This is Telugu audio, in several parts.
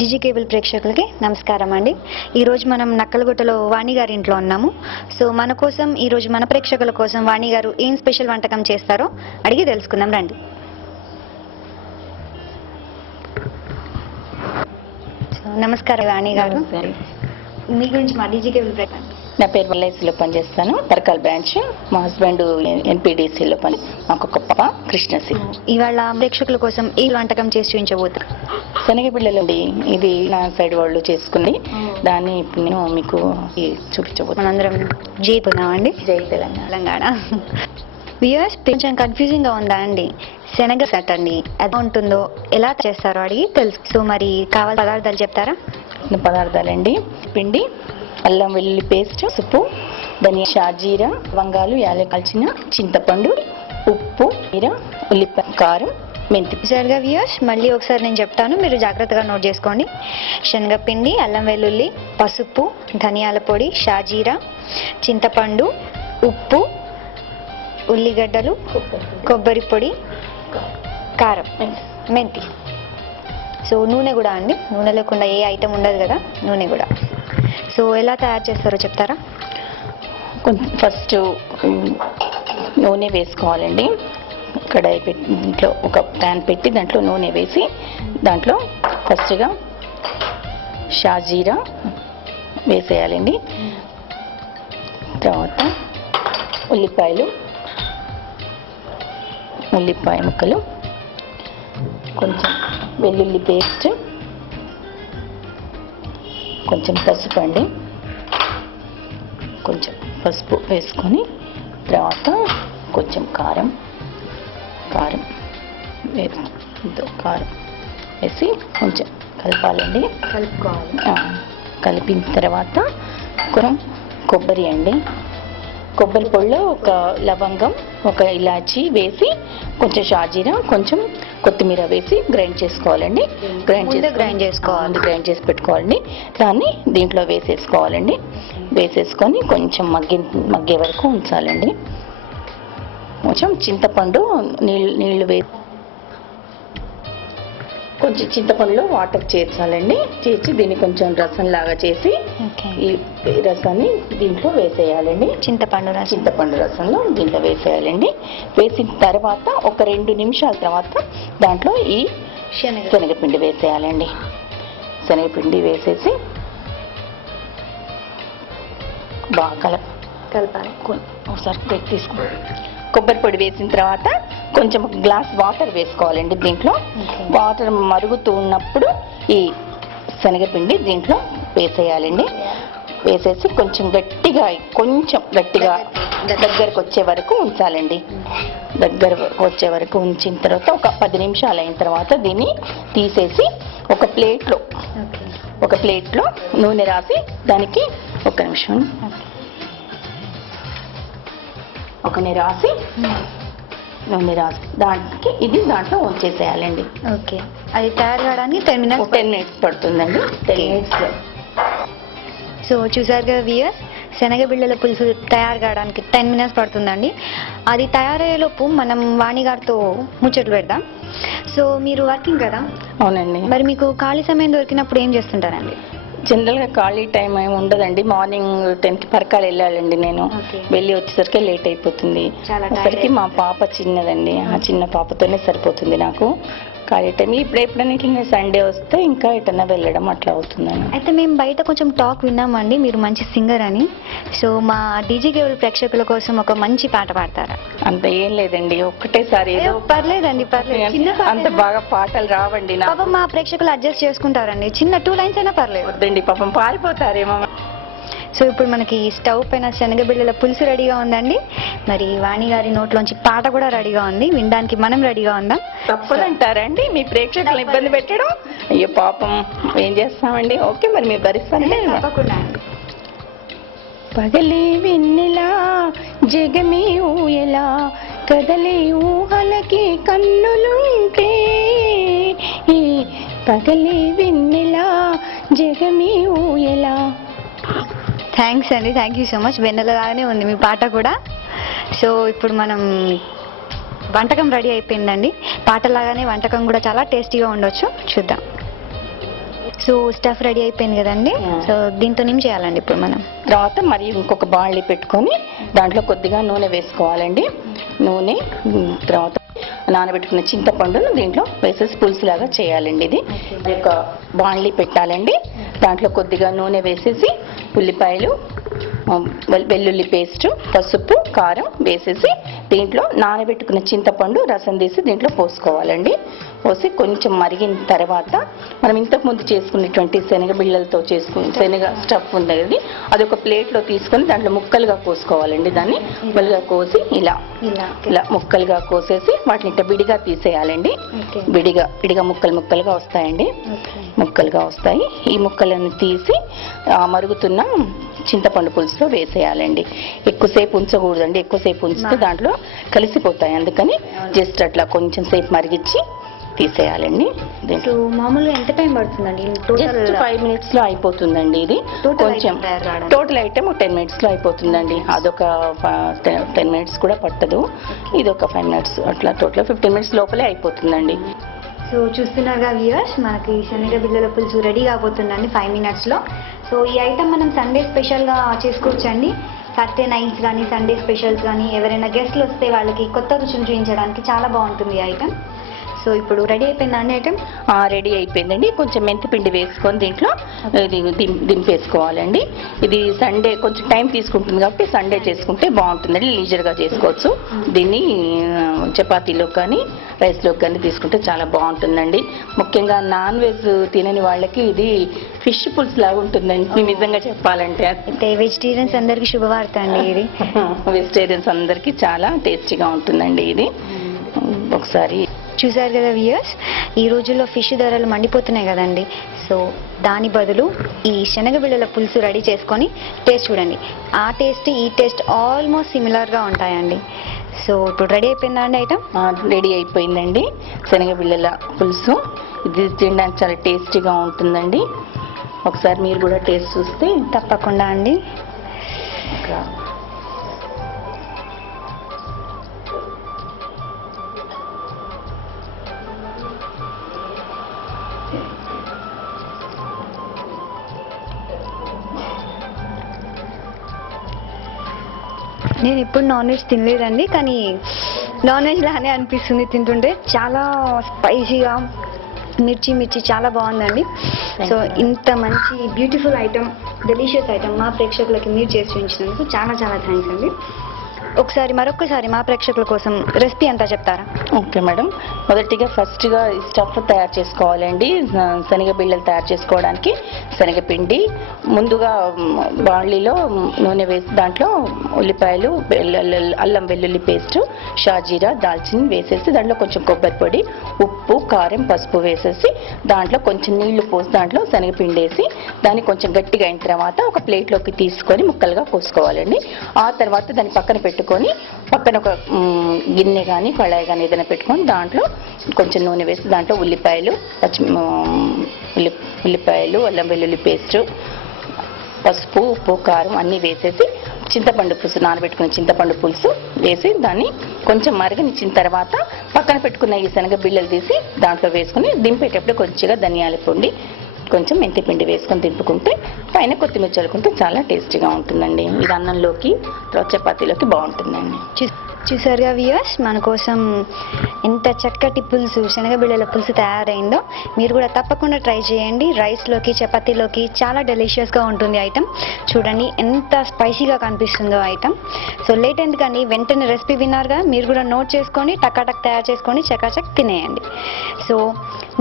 డిజి కేబుల్ ప్రేక్షకులకి నమస్కారం అండి. ఈరోజు మనం నక్కలగుట్టలో వాణి గారి ఇంట్లో ఉన్నాము. సో మన కోసం ఈరోజు మన ప్రేక్షకుల కోసం వాణి గారు ఏం స్పెషల్ వంటకం చేస్తారో అడిగి తెలుసుకుందాం రండి. నమస్కారం వాణి గారు, మీ గురించి మా డిజి కేబుల్ ప్రేక్షకులు. నా పేరు ఎల్ఐసిలో పనిచేస్తాను, పరకాల్ బ్రాంచ్. మా హస్బెండ్ ఎన్పిడిసిలో పని. మాకు ఒక పాప కృష్ణశ్రీ. ఇవాళ ప్రేక్షకుల కోసం ఏ వంటకం చేసి చూపించబోతున్నారు? శనగపిల్లలండి. ఇది నా సైడ్ వాళ్ళు చేసుకుని దాన్ని ఇప్పుడు నేను మీకు చూపించబోతున్నాను. మనందరం జై పొందామండి. జై తెలంగాణ. వ్యూవర్స్, కొంచెం కన్ఫ్యూజింగ్ గా ఉందా అండి? శనగ సెట్ అండి, ఎలా ఉంటుందో ఎలా చేస్తారో అడిగి తెలుసు. సో మరి కావాల్సిన పదార్థాలు చెప్తారా? పదార్థాలండి: పిండి, అల్లం వెల్లుల్లి పేస్ట్, పసుపు, ధనియా, షాజీరా, లవంగాలు, యాలకాల్చిన, చింతపండు, ఉప్పు, జీర, ఉల్లిపాయ, కారం, మెంతి. సరిగా వ్యూవర్స్, మళ్ళీ ఒకసారి నేను చెప్తాను, మీరు జాగ్రత్తగా నోట్ చేసుకోండి. శనగపిండి, అల్లం వెల్లుల్లి, పసుపు, ధనియాల పొడి, షాజీరా, చింతపండు, ఉప్పు, ఉల్లిగడ్డలు, కొబ్బరి పొడి, కారం, మెంతి. సో నూనె కూడా అండి, నూనె లేకుండా ఏ ఐటెం ఉండదు కదా, నూనె కూడా. సో ఎలా తయారు చేస్తారో చెప్తారా? ఫస్ట్ నూనె వేసుకోవాలండి. కడాయి పెట్టి దాంట్లో ఒక ప్యాన్ పెట్టి దాంట్లో నూనె వేసి దాంట్లో ఫస్ట్గా షాజీరా వేసేయాలండి. తర్వాత ఉల్లిపాయ ముక్కలు, కొంచెం వెల్లుల్లి పేస్ట్, కొంచెం పసుపు అండి, కొంచెం పసుపు వేసుకొని తర్వాత కొంచెం కారం వేసి కొంచెం కలపాలండి. కలిపిన తర్వాత కొబ్బరి అండి, కొబ్బరి పొడిలో ఒక లవంగం, ఒక ఇలాచీ వేసి కొంచెం షాజీరా, కొంచెం కొత్తిమీర వేసి గ్రైండ్ చేసుకోవాలండి. గ్రైండ్ చేసి పెట్టుకోవాలండి. దాన్ని దీంట్లో వేసేసుకోవాలండి. వేసేసుకొని కొంచెం మగ్గే వరకు ఉంచాలండి. కొంచెం చింతపండు నీళ్లు వేసి కొంచెం చింతపండులో వాటర్ చేర్చాలండి. చేర్చి దీన్ని కొంచెం రసం లాగా చేసి ఈ రసాన్ని దీంట్లో వేసేయాలండి. చింతపండు రసంలో దీంట్లో వేసేయాలండి. వేసిన తర్వాత ఒక 2 నిమిషాల తర్వాత దాంట్లో ఈ శనగపిండి వేసేయాలండి. శనగపిండి వేసేసి బాగా కలపాలి. ఒకసారి తీసుకోండి. కొబ్బరి పొడి వేసిన తర్వాత కొంచెం గ్లాస్ వాటర్ వేసుకోవాలండి. దీంట్లో వాటర్ మరుగుతూ ఉన్నప్పుడు ఈ శనగపిండి దీంట్లో వేసేయాలండి. వేసేసి కొంచెం గట్టిగా దగ్గరకు వచ్చే వరకు ఉంచాలండి. దగ్గర వచ్చే వరకు ఉంచిన తర్వాత ఒక 10 నిమిషాలు అయిన తర్వాత దీన్ని తీసేసి ఒక ప్లేట్లో నూనె రాసి దానికి ఒక నిమిషం నూనె రాసి దాంట్లో ఉంచేసేయాలండి. ఓకే, అది తయారు కావడానికి 10 మినిట్స్ పడుతుందండి. 10 మినిట్స్లో. సో చూసారుగా వ్యూయర్స్, శనగబిళ్ళల పులుసు తయారు కావడానికి 10 మినిట్స్ పడుతుందండి. అది తయారయ్యేలోపు మనం వాణి గారితో ముచ్చట్లు పెడదాం. సో మీరు వర్కింగ్ కదా? అవునండి. మరి మీకు ఖాళీ సమయం దొరికినప్పుడు ఏం చేస్తుంటారండి? జనరల్గా ఖాళీ టైం ఏమి ఉండదండి. మార్నింగ్ 10కి పరకాలు వెళ్ళాలండి. నేను వెళ్ళి వచ్చేసరికి లేట్ అయిపోతుంది. అప్పటికి మా పాప చిన్నదండి, ఆ చిన్న పాపతోనే సరిపోతుంది నాకు ఖాళీ టైం. ఎప్పుడైనా ఇట్లా సండే వస్తే ఇంకా ఎటన్నా వెళ్ళడం అట్లా అవుతుందని. అయితే మేము బయట కొంచెం టాక్ విన్నామండి, మీరు మంచి సింగర్ అని. సో మా డిజి కేబుల్ ప్రేక్షకుల కోసం ఒక మంచి పాట పాడతారా? అంత ఏం లేదండి, ఒక్కటేసారి. పర్లేదండి, పర్లేదు. అంత బాగా పాటలు రావండి. పాపం మా ప్రేక్షకులు అడ్జస్ట్ చేసుకుంటారండి, చిన్న 2 లైన్స్ అయినా పర్లేదు. వద్దండి, పాపం పారిపోతారేమో. సో ఇప్పుడు మనకి స్టవ్ పైన శనగబిళ్ళల పులుసు రెడీగా ఉందండి. మరి వాణి గారి నోట్లోంచి పాట కూడా రెడీగా ఉంది, వినడానికి మనం రెడీగా ఉందాం. తప్పదంటారండి మీ ప్రేక్షకులు ఇబ్బంది పెట్టడం? అయ్యో పాపం, ఏం చేస్తామండి. ఓకే, మరి మీరు భరిస్తానండి. తప్పకుండా. పగలే వెన్నెలా జగమే ఊయలా, కదలే ఊహలకి కన్నులుంటే, పగలే వెన్నెలా జగమే ఊయలా. థ్యాంక్స్ అండి, థ్యాంక్ యూ సో మచ్. వెన్నెలలాగానే ఉంది మీ పాట కూడా. సో ఇప్పుడు మనం వంటకం రెడీ అయిపోయిందండి. పాటలాగానే వంటకం కూడా చాలా టేస్టీగా ఉండొచ్చు, చూద్దాం. సో స్టఫ్ రెడీ అయిపోయింది కదండి. సో దీంతో ఏం చేయాలండి ఇప్పుడు మనం? తర్వాత మరి ఇంకొక బాండ్లీ పెట్టుకొని దాంట్లో కొద్దిగా నూనె వేసుకోవాలండి. నూనె తర్వాత నానబెట్టుకున్న చింతపండును దీంట్లో వేసేసి పులుసులాగా చేయాలండి. ఇది ఒక బాండ్లీ పెట్టాలండి. దాంట్లో కొద్దిగా నూనె వేసేసి ఉల్లిపాయలు, వెల్లుల్లి పేస్టు, పసుపు, కారం వేసేసి దీంట్లో నానబెట్టుకున్న చింతపండు రసం తీసి దీంట్లో పోసుకోవాలండి. పోసి కొంచెం మరిగిన తర్వాత మనం ఇంతకుముందు చేసుకున్నటువంటి శనగ బిళ్ళలతో శనగ స్టఫ్ ఉంది కదా, అది ఒక ప్లేట్లో తీసుకొని దాంట్లో ముక్కలుగా కోసుకోవాలండి. దాన్ని ముక్కలుగా కోసి ఇలా ముక్కలుగా కోసేసి వాటిని ఇట్లా విడిగా తీసేయాలండి. విడిగా ముక్కలుగా వస్తాయండి. ముక్కలుగా వస్తాయి. ఈ ముక్కలను తీసి మరుగుతున్న చింతపండు పులుసులో వేసేయాలండి. ఎక్కువసేపు ఉంచకూడదండి. ఎక్కువసేపు ఉంచితే దాంట్లో కలిసిపోతాయి. అందుకని జస్ట్ అట్లా కొంచెం సేపు మరిగించి తీసేయాలండి. మామూలుగా ఎంత టైం పడుతుందండి? జస్ట్ 5 minutes లో అయిపోతుందండి. ఇది కొంచెం టోటల్ ఐటమ్ 10 minutes లో అయిపోతుందండి. అదొక 10 minutes కూడా పట్టదు. ఇది ఒక 5 minutes, అట్లా టోటల్ 15 minutes లోపలే అయిపోతుందండి. సో చూస్తున్నారుగా వ్యూయర్స్, మనకి శనగ బిళ్ళల పులుసు రెడీ కాబోతుందండి 5 minutes లో. సో ఈ ఐటమ్ మనం సండే స్పెషల్గా చేసుకోవచ్చండి. సాటర్డే నైట్స్ కానీ సండే స్పెషల్స్ కానీ ఎవరైనా గెస్ట్లు వస్తే వాళ్ళకి కొత్త రుచులు చూపించడానికి చాలా బాగుంటుంది ఈ ఐటమ్. సో ఇప్పుడు రెడీ అయిపోయిందా అండి ఐటమ్? రెడీ అయిపోయిందండి. కొంచెం మెంతిపిండి వేసుకొని దీంట్లో దింపేసుకోవాలండి. ఇది సండే కొంచెం టైం తీసుకుంటుంది కాబట్టి సండే చేసుకుంటే బాగుంటుందండి. లీజర్గా చేసుకోవచ్చు. దీన్ని చపాతీలో కానీ రైస్లో కానీ తీసుకుంటే చాలా బాగుంటుందండి. ముఖ్యంగా నాన్ వెజ్ తినని వాళ్ళకి ఇది ఫిష్ పులుసు లాగా ఉంటుందండి నిజంగా చెప్పాలంటే. అయితే వెజిటేరియన్స్ అందరికీ శుభవార్త అండి ఇది. వెజిటేరియన్స్ అందరికీ చాలా టేస్టీగా ఉంటుందండి ఇది. ఒకసారి చూసారు కదా వ్యూయర్స్, ఈ రోజుల్లో ఫిష్ ధరలు మండిపోతున్నాయి కదండి. సో దాని బదులు ఈ శనగ బిళ్ళల పులుసు రెడీ చేసుకొని టేస్ట్ చూడండి. ఆ టేస్ట్ ఈ టేస్ట్ ఆల్మోస్ట్ సిమిలర్గా ఉంటాయండి. సో ఇప్పుడు రెడీ అయిపోయిందా అండి ఐటమ్? రెడీ అయిపోయిందండి శనగ బిళ్ళల పులుసు. ఇది తినడానికి చాలా టేస్టీగా ఉంటుందండి. ఒకసారి మీరు కూడా టేస్ట్ చూస్తే. తప్పకుండా అండి. నేను ఎప్పుడు నాన్ వెజ్ తినలేదండి, కానీ నాన్ వెజ్ లానే అనిపిస్తుంది తింటుంటే. చాలా స్పైసీగా మిర్చి చాలా బాగుందండి. సో ఇంత మంచి బ్యూటిఫుల్ ఐటమ్, డెలిషియస్ ఐటమ్ మా ప్రేక్షకులకి మీరు చేసి చూపించినందుకు చాలా థ్యాంక్స్ అండి. మరొకసారి మా ప్రేక్షకుల కోసం రెసిపీ అంతా చెప్తారా? Okay madam. మొదటిగా ఫస్ట్గా స్టఫ్ తయారు చేసుకోవాలండి. శనగ బిళ్ళలు తయారు చేసుకోవడానికి శనగపిండి ముందుగా బాండ్లీలో నూనె వేసి దాంట్లో ఉల్లిపాయలు, అల్లం వెల్లుల్లి పేస్టు, షాజీరా, దాల్చిని వేసేసి దాంట్లో కొంచెం కొబ్బరి పొడి, ఉప్పు, కారం, పసుపు వేసేసి దాంట్లో కొంచెం నీళ్లు పోసి దాంట్లో శనగపిండి వేసి దాన్ని కొంచెం గట్టిగా అయిన తర్వాత ఒక ప్లేట్లోకి తీసుకొని ముక్కలుగా కోసుకోవాలండి. ఆ తర్వాత దాన్ని పక్కన పెట్టుకొని పక్కన ఒక గిన్నె కానీ కళాయి కానీ ఏదైనా పెట్టుకొని దాంట్లో కొంచెం నూనె వేసి దాంట్లో ఉల్లిపాయలు, అల్లం వెల్లుల్లి పేస్టు, పసుపు, ఉప్పు, కారం అన్నీ వేసేసి చింతపండు పులుసు, నానబెట్టుకున్న చింతపండు పులుసు వేసి దాన్ని కొంచెం మరగనిచ్చిన తర్వాత పక్కన పెట్టుకున్న ఈ శనగ బిళ్ళలు తీసి దాంట్లో వేసుకుని దింపేటప్పుడు కొంచెంగా ధనియాల పొడి, కొంచెం మెంతిపిండి వేసుకొని దింపుకుంటే పైన కొత్తిమీర చల్లుకుంటే చాలా టేస్టీగా ఉంటుందండి. ఇది అన్నంలోకి, చపాతీలోకి బాగుంటుందండి. చూసారుగా వ్యూయర్స్, మన కోసం ఎంత చక్కటి పులుసు, శనగ బిళ్ళల పులుసు తయారైందో. మీరు కూడా తప్పకుండా ట్రై చేయండి. రైస్లోకి, చపాతీలోకి చాలా డెలిషియస్గా ఉంటుంది ఐటమ్. చూడండి ఎంత స్పైసీగా కనిపిస్తుందో ఐటమ్. సో లేట్ ఎందుకండి, వెంటనే రెసిపీ విన్నారుగా, మీరు కూడా నోట్ చేసుకొని టకాటక్ తయారు చేసుకొని చకాచక్ తినేయండి. సో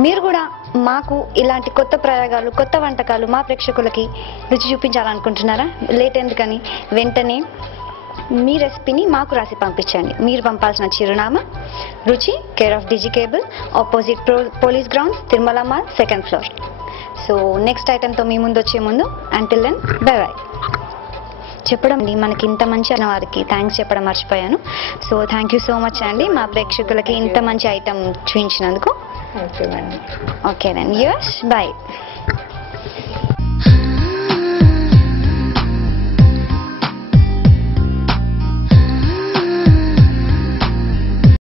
మీరు కూడా మాకు ఇలాంటి కొత్త ప్రయోగాలు, కొత్త వంటకాలు మా ప్రేక్షకులకి రుచి చూపించాలనుకుంటున్నారా? లేట్ ఎందుకని వెంటనే మీ రెసిపీని మాకు రాసి పంపించండి. మీరు పంపాల్సిన చిరునామా Ruchi, care of DG cable, opposite police grounds, Tirumala mall, 2nd floor. So next ఐటెంతో మీ ముందు వచ్చే ముందు అంటిల్ దెన్ బై బై చెప్పడం. మనకి ఇంత మంచి అన్న వారికి థ్యాంక్స్ చెప్పడం మర్చిపోయాను. So thank you so much అండి మా ప్రేక్షకులకి ఇంత మంచి ఐటమ్ చూపించినందుకు. ఓకే అండి. Okay then yes by.